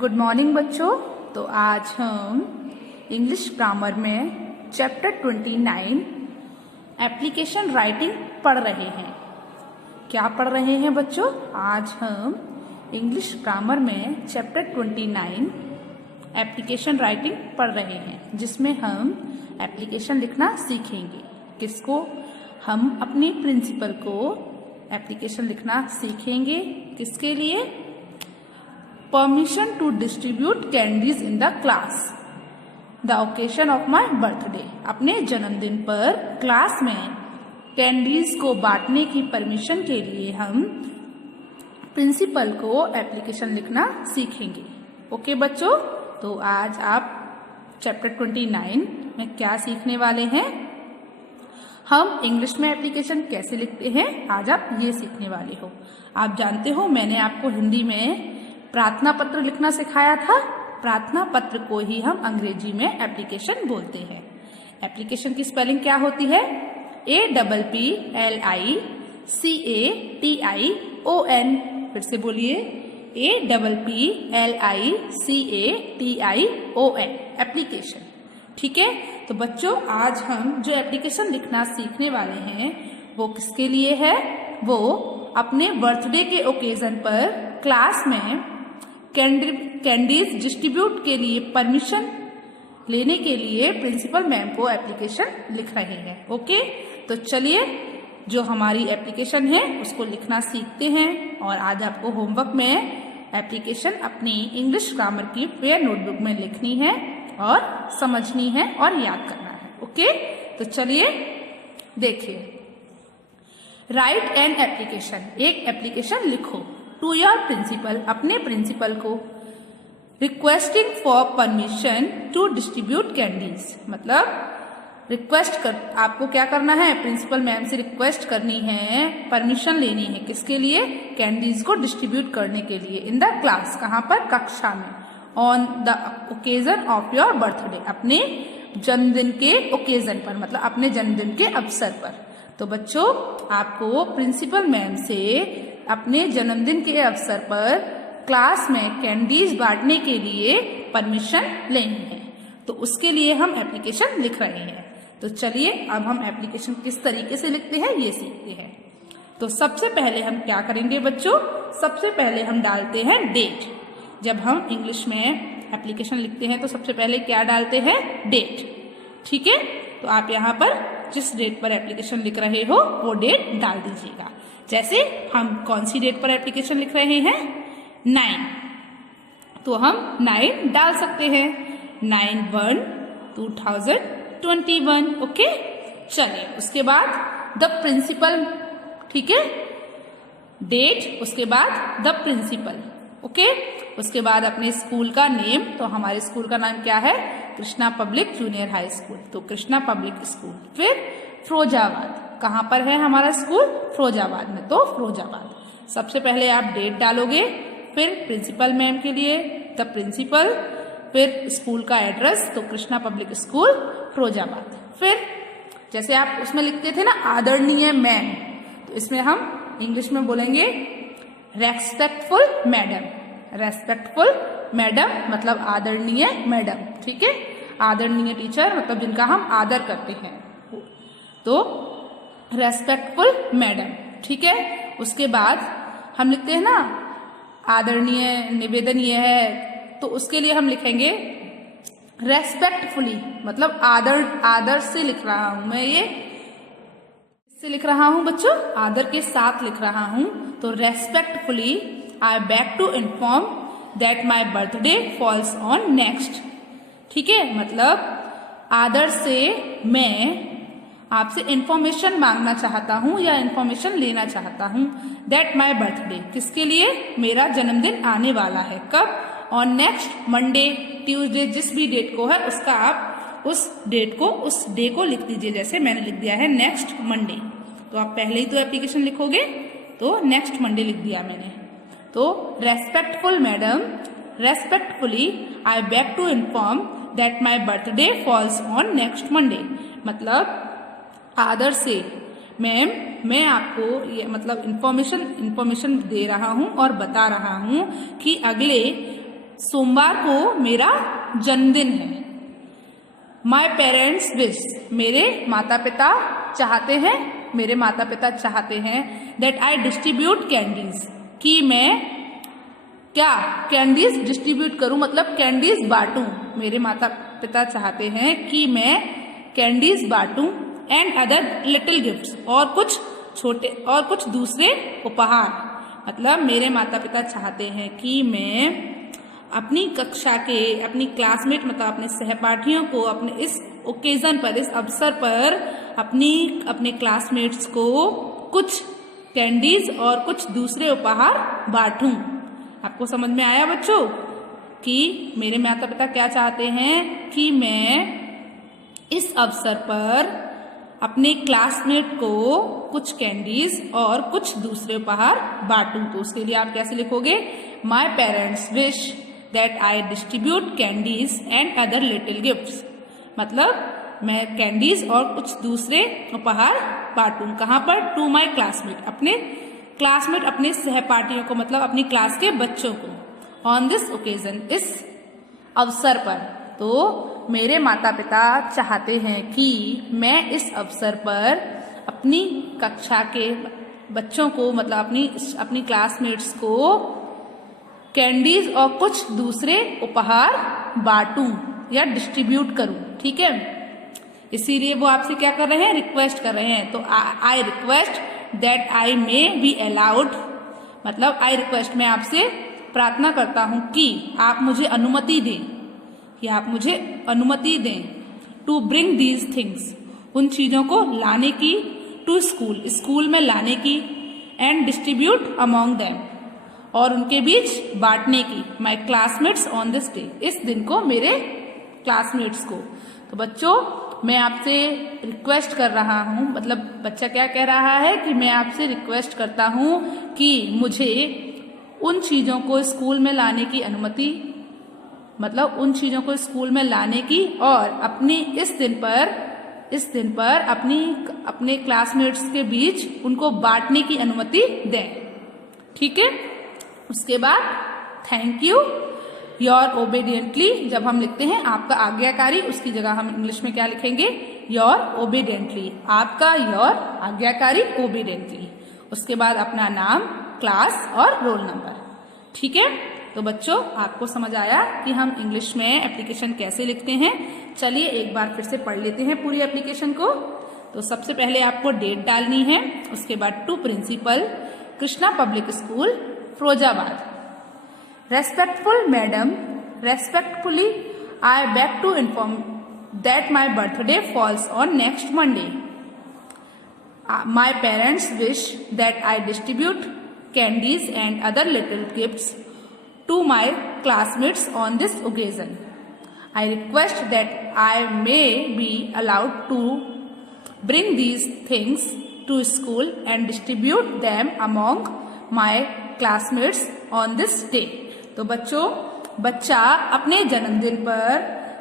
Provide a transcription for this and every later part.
Good morning बच्चों। तो आज हम इंग्लिश ग्रामर में चैप्टर 29 एप्लीकेशन राइटिंग पढ़ रहे हैं। क्या पढ़ रहे हैं बच्चों? आज हम इंग्लिश ग्रामर में चैप्टर 29 एप्लीकेशन राइटिंग पढ़ रहे हैं, जिसमें हम एप्लीकेशन लिखना सीखेंगे। किसको? हम अपने प्रिंसिपल को एप्लीकेशन लिखना सीखेंगे। किसके लिए? Permission to distribute candies in the class the occasion of my birthday. अपने जन्मदिन पर क्लास में कैंडीज को बांटने की परमिशन के लिए हम प्रिंसिपल को एप्लीकेशन लिखना सीखेंगे। ओके बच्चों, तो आज आप चैप्टर 29 में क्या सीखने वाले हैं? हम इंग्लिश में एप्लीकेशन कैसे लिखते हैं, आज आप ये सीखने वाले हो। आप जानते हो मैंने आपको हिंदी में प्रार्थना पत्र लिखना सिखाया था। प्रार्थना पत्र को ही हम अंग्रेजी में एप्लीकेशन बोलते हैं। एप्लीकेशन की स्पेलिंग क्या होती है? APPLICATION। फिर से बोलिए, APPLICATION एप्लीकेशन। ठीक है, तो बच्चों आज हम जो एप्लीकेशन लिखना सीखने वाले हैं वो किसके लिए है? वो अपने बर्थडे के ओकेजन पर क्लास में कैंडीज डिस्ट्रीब्यूट के लिए परमिशन लेने के लिए प्रिंसिपल मैम को एप्लीकेशन लिख रहे हैं। ओके, तो चलिए जो हमारी एप्लीकेशन है उसको लिखना सीखते हैं। और आज आपको होमवर्क में एप्लीकेशन अपनी इंग्लिश ग्रामर की फेयर नोटबुक में लिखनी है और समझनी है और याद करना है। ओके, तो चलिए देखिए। राइट एन एप्लीकेशन, एक एप्लीकेशन लिखो। टू योर प्रिंसिपल, अपने प्रिंसिपल को। Requesting for permission to distribute candies, मतलब रिक्वेस्ट कर, आपको क्या करना है? प्रिंसिपल मैम से रिक्वेस्ट करनी है, परमिशन लेनी है। किसके लिए? कैंडीज को डिस्ट्रीब्यूट करने के लिए इन द क्लास। कहाँ पर? कक्षा में। On the occasion of your birthday, अपने जन्मदिन के ओकेजन पर, मतलब अपने जन्मदिन के अवसर पर। तो बच्चों आपको प्रिंसिपल मैम से अपने जन्मदिन के अवसर पर क्लास में कैंडीज बांटने के लिए परमिशन लेनी है। तो उसके लिए हम एप्लीकेशन लिख रहे हैं। तो चलिए अब हम एप्लीकेशन किस तरीके से लिखते हैं ये सीखते हैं। तो सबसे पहले हम क्या करेंगे बच्चों? सबसे पहले हम डालते हैं डेट। जब हम इंग्लिश में एप्लीकेशन लिखते हैं तो सबसे पहले क्या डालते हैं? डेट। ठीक है, तो आप यहाँ पर जिस डेट पर एप्लीकेशन लिख रहे हो वो डेट डाल दीजिएगा। जैसे हम कौन सी डेट पर एप्लीकेशन लिख रहे हैं? 9, तो हम 9 डाल सकते हैं। 9/1/2021। ओके, चलिए उसके बाद द प्रिंसिपल। ठीक है, डेट, उसके बाद द प्रिंसिपल। ओके, उसके बाद अपने स्कूल का नेम। तो हमारे स्कूल का नाम क्या है? Krishna public junior high school, तो कृष्णा पब्लिक स्कूल। फिर फिरोजाबाद, कहाँ पर है हमारा स्कूल? फिरोजाबाद में, तो फिरोजाबाद। सबसे पहले आप डेट डालोगे, फिर प्रिंसिपल मैम के लिए द प्रिंसिपल, फिर स्कूल का एड्रेस, तो कृष्णा पब्लिक स्कूल फिरोजाबाद। फिर जैसे आप उसमें लिखते थे ना आदरणीय मैम, तो इसमें हम इंग्लिश में बोलेंगे रेस्पेक्टफुल मैडम। रेस्पेक्टफुल मैडम मतलब आदरणीय मैडम। ठीक है, आदरणीय टीचर मतलब जिनका हम आदर करते हैं, तो रेस्पेक्टफुल मैडम। ठीक है, उसके बाद हम लिखते हैं ना आदरणीय, निवेदन ये है, तो उसके लिए हम लिखेंगे रेस्पेक्टफुली, मतलब आदर से लिख रहा हूं मैं। ये से लिख रहा हूं बच्चों, आदर के साथ लिख रहा हूं। तो respectfully I beg to inform that my birthday falls on next. ठीक है, मतलब आदर से मैं आपसे इंफॉर्मेशन मांगना चाहता हूं या इंफॉर्मेशन लेना चाहता हूं। दैट माई बर्थडे, किसके लिए? मेरा जन्मदिन आने वाला है। कब? ऑन नेक्स्ट मंडे, ट्यूसडे, जिस भी डेट को है उसका आप उस डेट को, उस डे को लिख दीजिए। जैसे मैंने लिख दिया है नेक्स्ट मंडे, तो आप पहले ही तो एप्लीकेशन लिखोगे, तो नेक्स्ट मंडे लिख दिया मैंने। तो respectful madam, respectfully I beg to inform that my birthday falls on next Monday, मतलब आदर से मैम मैं आपको ये मतलब इंफॉर्मेशन दे रहा हूं और बता रहा हूं कि अगले सोमवार को मेरा जन्मदिन है। माई पेरेंट्स विश, मेरे माता पिता चाहते हैं, मेरे माता पिता चाहते हैं दैट आई डिस्ट्रीब्यूट कैंडीज, कि मैं क्या कैंडीज डिस्ट्रीब्यूट करूं, मतलब कैंडीज बांटूं। मेरे माता पिता चाहते हैं कि मैं कैंडीज बांटूं एंड अदर लिटिल गिफ्ट्स, और कुछ छोटे और कुछ दूसरे उपहार। मतलब मेरे माता पिता चाहते हैं कि मैं अपनी कक्षा के अपनी क्लासमेट मतलब अपने सहपाठियों को अपने इस ओकेजन पर, इस अवसर पर अपने क्लासमेट्स को कुछ कैंडीज और कुछ दूसरे उपहार बांटूं। आपको समझ में आया बच्चों कि मेरे माता पिता क्या चाहते हैं कि मैं इस अवसर पर अपने क्लासमेट को कुछ कैंडीज और कुछ दूसरे उपहार बांटूं। तो उसके लिए आप कैसे लिखोगे? My parents wish that I distribute candies and other little gifts. मतलब मैं कैंडीज और कुछ दूसरे उपहार बांटूं। कहाँ पर? टू माई क्लासमेट, अपने सहपाठियों को, मतलब अपनी क्लास के बच्चों को। ऑन दिस ओकेजन, इस अवसर पर। तो मेरे माता पिता चाहते हैं कि मैं इस अवसर पर अपनी कक्षा के बच्चों को, मतलब अपनी क्लासमेट्स को कैंडीज और कुछ दूसरे उपहार बांटूं या डिस्ट्रीब्यूट करूं। ठीक है, इसीलिए वो आपसे क्या कर रहे हैं? रिक्वेस्ट कर रहे हैं। तो I request that I may be allowed, मतलब आई रिक्वेस्ट, मैं आपसे प्रार्थना करता हूं कि आप मुझे अनुमति दें, टू ब्रिंग दीज थिंग्स, उन चीजों को लाने की, टू स्कूल में लाने की, एंड डिस्ट्रीब्यूट अमॉन्ग देम, और उनके बीच बांटने की, my classmates on this day, इस दिन को मेरे क्लासमेट्स को। तो बच्चों मैं आपसे रिक्वेस्ट कर रहा हूं, मतलब बच्चा क्या कह रहा है कि मैं आपसे रिक्वेस्ट करता हूं कि मुझे उन चीजों को स्कूल में लाने की अनुमति, मतलब उन चीजों को स्कूल में लाने की, और इस दिन पर अपने क्लासमेट्स के बीच उनको बांटने की अनुमति दें। ठीक है, उसके बाद थैंक यू, योर ओबीडियंटली, जब हम लिखते हैं आपका आज्ञाकारी, उसकी जगह हम इंग्लिश में क्या लिखेंगे? योर ओबीडियंटली, आपका योर आज्ञाकारी ओबीडियंटली। उसके बाद अपना नाम, क्लास और रोल नंबर। ठीक है, तो बच्चों आपको समझ आया कि हम इंग्लिश में एप्लीकेशन कैसे लिखते हैं। चलिए एक बार फिर से पढ़ लेते हैं पूरी एप्लीकेशन को। तो सबसे पहले आपको डेट डालनी है, उसके बाद to principal, Krishna public school, Firozabad. Respectful madam, respectfully I beg to inform that my birthday falls on next Monday. My parents wish that I distribute candies and other little gifts to my classmates on this occasion. I request that I may be allowed to bring these things to school and distribute them among my classmates on this day. तो बच्चा अपने जन्मदिन पर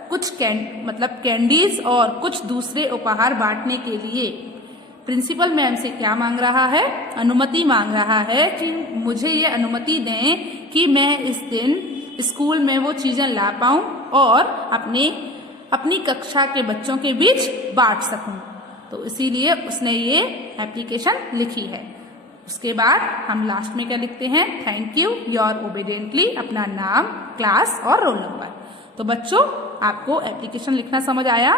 कुछ candies और कुछ दूसरे उपहार बांटने के लिए प्रिंसिपल मैम से क्या मांग रहा है? अनुमति मांग रहा है कि मुझे ये अनुमति दें कि मैं इस दिन स्कूल में वो चीजें ला पाऊं और अपनी कक्षा के बच्चों के बीच बांट सकूं। तो इसीलिए उसने ये एप्लीकेशन लिखी है। उसके बाद हम लास्ट में क्या लिखते हैं? थैंक यू, योर ओबीडियंटली, अपना नाम, क्लास और रोल नंबर। तो बच्चों आपको एप्लीकेशन लिखना समझ आया?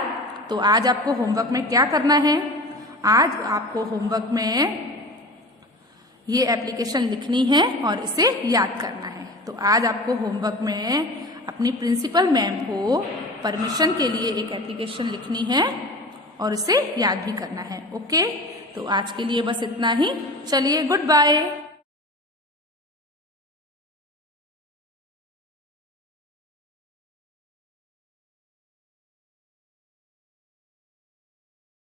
तो आज आपको होमवर्क में क्या करना है? आज आपको होमवर्क में ये एप्लीकेशन लिखनी है और इसे याद करना है। तो आज आपको होमवर्क में अपनी प्रिंसिपल मैम को परमिशन के लिए एक एप्लीकेशन लिखनी है और इसे याद भी करना है। ओके, तो आज के लिए बस इतना ही। चलिए, गुड बाय।